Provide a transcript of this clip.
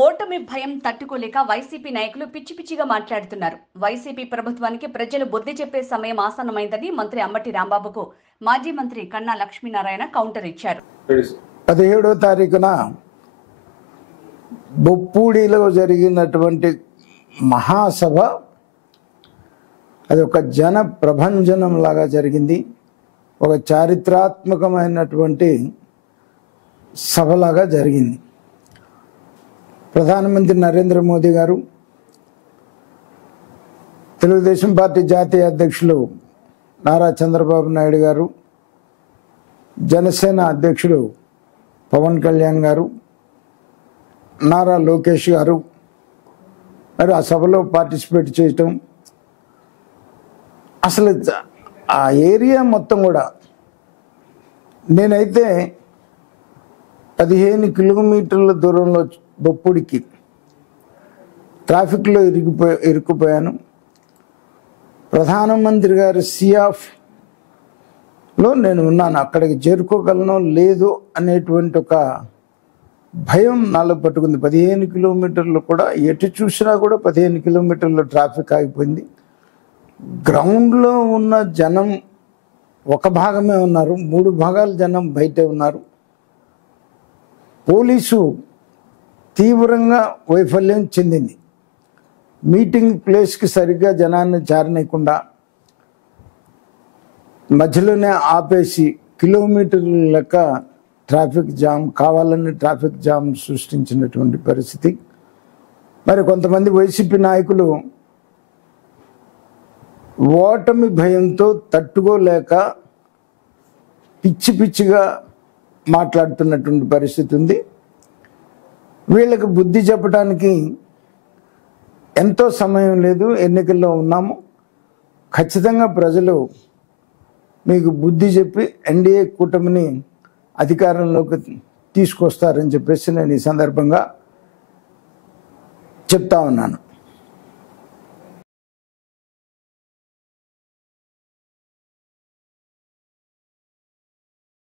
ఓటమి భయం తట్టుకోలేక వైసీపీ నాయకులు పిచ్చి పిచ్చిగా మాట్లాడుతున్నారు. వైసీపీ ప్రభుత్వానికి ప్రజలు బుద్ధి చెప్పే సమయం ఆసన్నమైందని మంత్రి అంబటి రాంబాబుకు మాజీ మంత్రి కన్నా లక్ష్మీనారాయణ కౌంటర్ ఇచ్చారు. 17వ తారీఖున బొప్పూడిలో జరిగినటువంటి మహాసభ అది ఒక జన ప్రభంజనం లాగా జరిగింది. ఒక చారిత్రాత్మకమైనటువంటి సభలాగా జరిగింది. ప్రధానమంత్రి నరేంద్ర మోదీ గారు, తెలుగుదేశం పార్టీ జాతీయ అధ్యక్షులు నారా చంద్రబాబు నాయుడు గారు, జనసేన అధ్యక్షుడు పవన్ కళ్యాణ్ గారు, నారా లోకేష్ గారు మరి ఆ సభలో పార్టిసిపేట్ చేయటం, అసలు ఆ ఏరియా మొత్తం కూడా నేనైతే 15 కిలోమీటర్ల దూరంలో బొప్పుడికి ట్రాఫిక్లో ఇరుక్కుపోయాను. ప్రధానమంత్రి గారి సియాఫ్లో నేను ఉన్నాను. అక్కడికి చేరుకోగలనో లేదో అనేటువంటి ఒక భయం నాలో పట్టుకుంది. 15 కిలోమీటర్లు కూడా ఎటు చూసినా కూడా 15 కిలోమీటర్లు ట్రాఫిక్ ఆగిపోయింది. గ్రౌండ్లో ఉన్న జనం ఒక భాగమే ఉన్నారు, 3 భాగాల జనం బయటే ఉన్నారు. పోలీసు తీవ్రంగా వైఫల్యం చెందింది. మీటింగ్ ప్లేస్కి సరిగ్గా జనాన్ని చేరనీయకుండా మధ్యలోనే ఆపేసి కిలోమీటర్ల లెక్క ట్రాఫిక్ జామ్, కావాలని ట్రాఫిక్ జామ్ సృష్టించినటువంటి పరిస్థితి. మరి కొంతమంది వైసీపీ నాయకులు ఓటమి భయంతో తట్టుకోలేక పిచ్చి పిచ్చిగా మాట్లాడుతున్నటువంటి పరిస్థితి ఉంది. వీళ్ళకి బుద్ధి చెప్పడానికి ఎంతో సమయం లేదు, ఎన్నికల్లో ఉన్నాము. ఖచ్చితంగా ప్రజలు మీకు బుద్ధి చెప్పి ఎన్డీఏ కూటమిని అధికారంలోకి తీసుకొస్తారని చెప్పేసి నేను ఈ సందర్భంగా చెప్తా ఉన్నాను.